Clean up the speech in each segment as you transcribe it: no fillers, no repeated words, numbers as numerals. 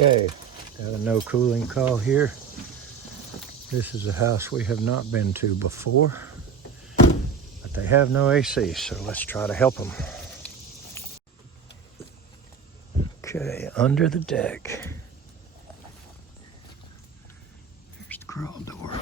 Okay, got a no cooling call here. This is a house we have not been to before, but they have no AC, so let's try to help them. Okay, under the deck. Here's the crawl door.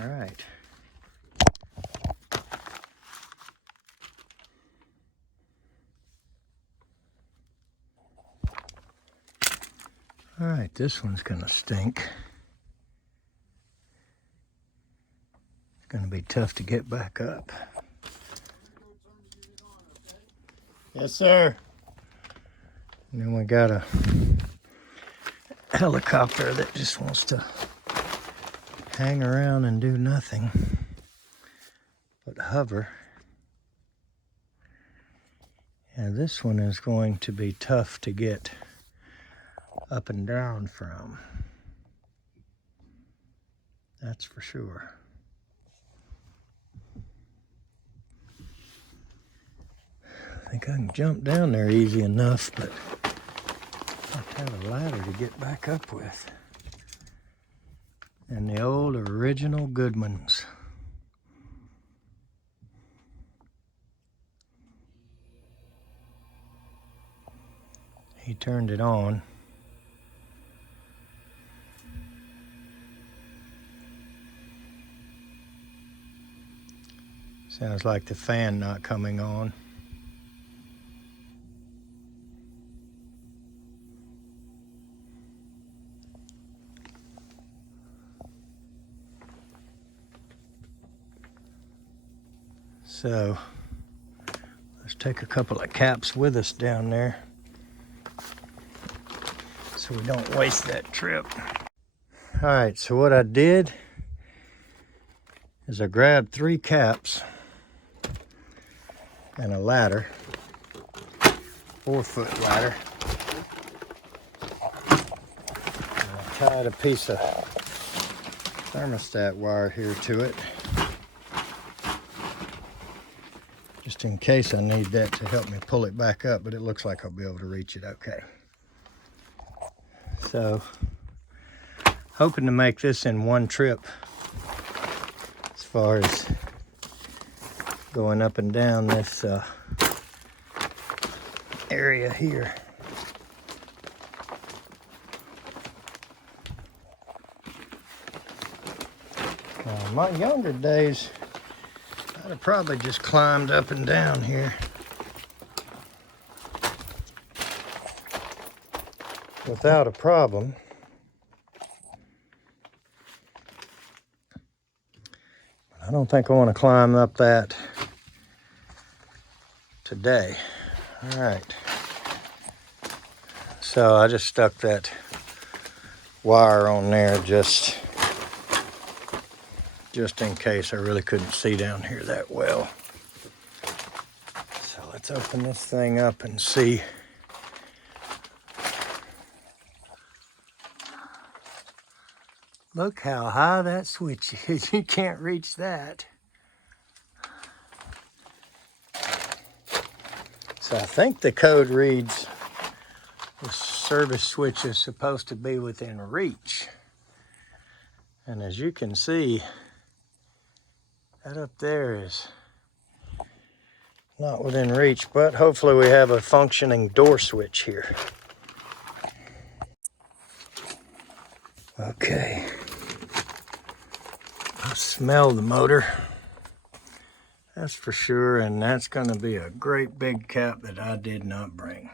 All right. All right, this one's gonna stink. It's gonna be tough to get back up. Yes, sir. And then we got a helicopter that just wants to hang around and do nothing but hover. And this one is going to be tough to get up and down from. That's for sure. I think I can jump down there easy enough, but I have to have a ladder to get back up with. And the old original Goodmans. He turned it on. Sounds like the fan not coming on. So let's take a couple of caps with us down there so we don't waste that trip. All right, so what I did is I grabbed 3 caps and a ladder, 4-foot ladder. And I tied a piece of thermostat wire here to it, just in case I need that to help me pull it back up, but it looks like I'll be able to reach it okay. So, hoping to make this in one trip as far as going up and down this area here. In my younger days, I'd have probably just climbed up and down here without a problem. I don't think I want to climb up that today. All right. So I just stuck that wire on there just in case. I really couldn't see down here that well. So let's open this thing up and see. Look how high that switch is. You can't reach that. So I think the code reads the service switch is supposed to be within reach. And as you can see, that up there is not within reach, but hopefully we have a functioning door switch here. Okay. I smell the motor, that's for sure, and that's going to be a great big cap that I did not bring.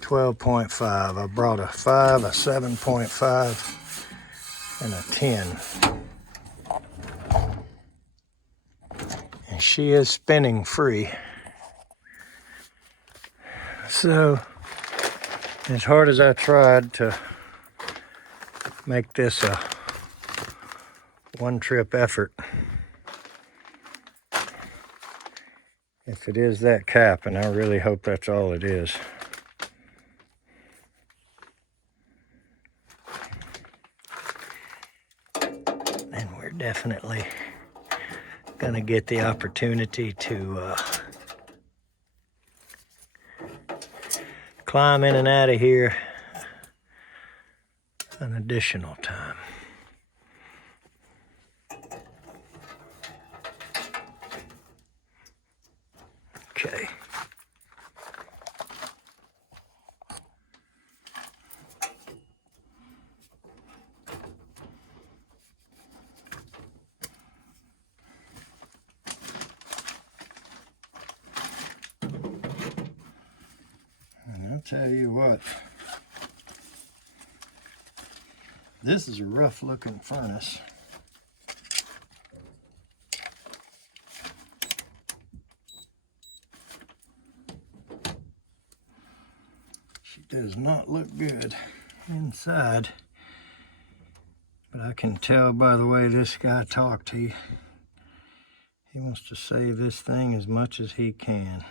12.5. I brought a 5, a 7.5, and a 10. And she is spinning free. So, as hard as I tried to make this a one-trip effort, if it is that cap, and I really hope that's all it is, definitely gonna get the opportunity to climb in and out of here an additional time. Okay. And I'll tell you what, this is a rough looking furnace. She does not look good inside, but I can tell by the way this guy talked, he wants to save this thing as much as he can.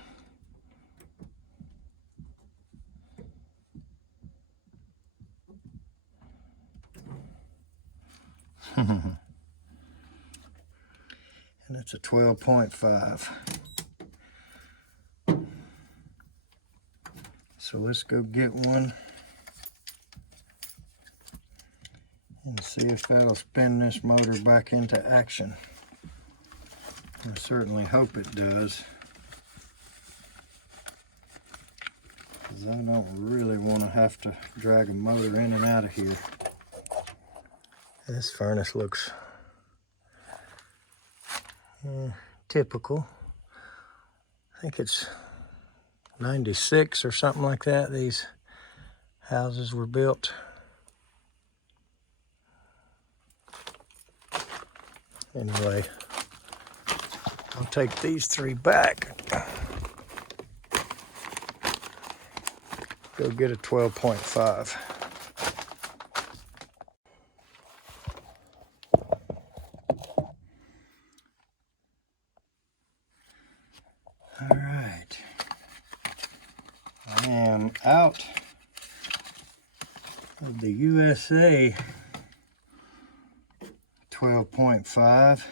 And it's a 12.5. So let's go get one and see if that'll spin this motor back into action. I certainly hope it does, because I don't really want to have to drag a motor in and out of here. This furnace looks typical. I think it's 96 or something like that. These houses were built. Anyway, I'll take these three back. Go get a 12.5. All right. I am out of the USA 12.5,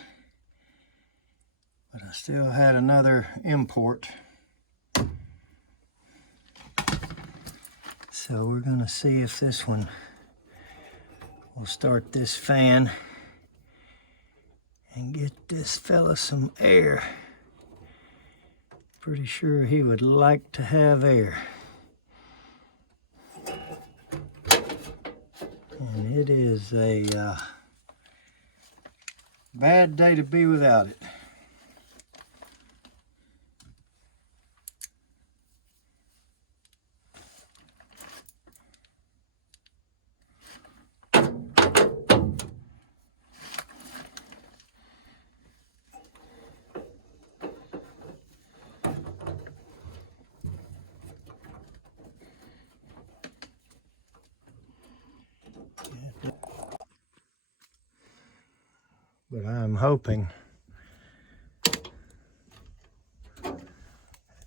but I still had another import. So we're gonna see if this one will start this fan and get this fella some air. Pretty sure he would like to have air. And it is a bad day to be without it. But I'm hoping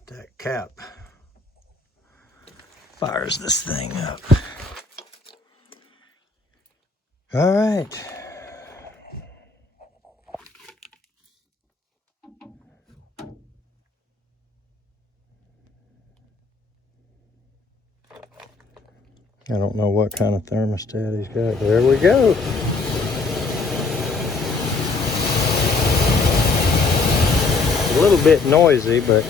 that cap fires this thing up. All right. I don't know what kind of thermostat he's got. There we go. A little bit noisy, but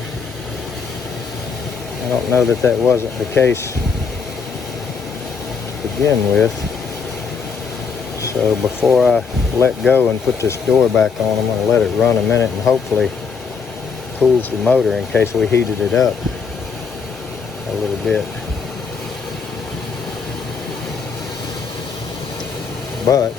I don't know that that wasn't the case to begin with. So before I let go and put this door back on, I'm going to let it run a minute and hopefully cools the motor in case we heated it up a little bit. But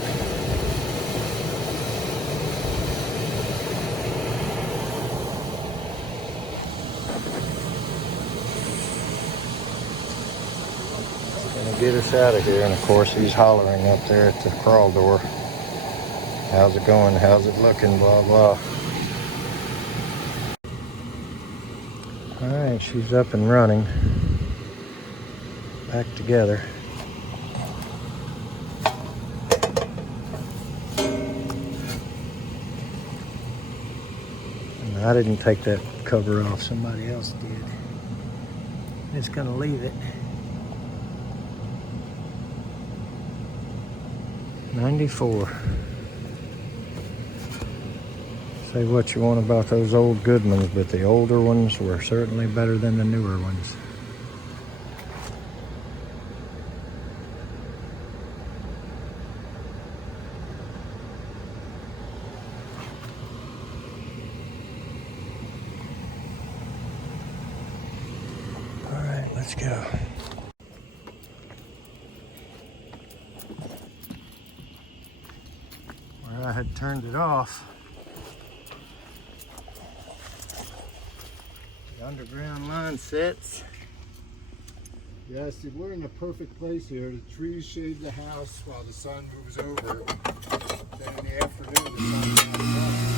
get us out of here. And of course he's hollering up there at the crawl door. How's it going? How's it looking? Blah blah. All right, she's up and running. Back together. I didn't take that cover off, somebody else did. It's gonna leave it. 94. Say what you want about those old Goodmans, but the older ones were certainly better than the newer ones. All right, let's go. Where I had turned it off, the underground line sets. Yeah, see, we're in a perfect place here. The trees shade the house while the sun moves over. Then in the afternoon, the sun comes up.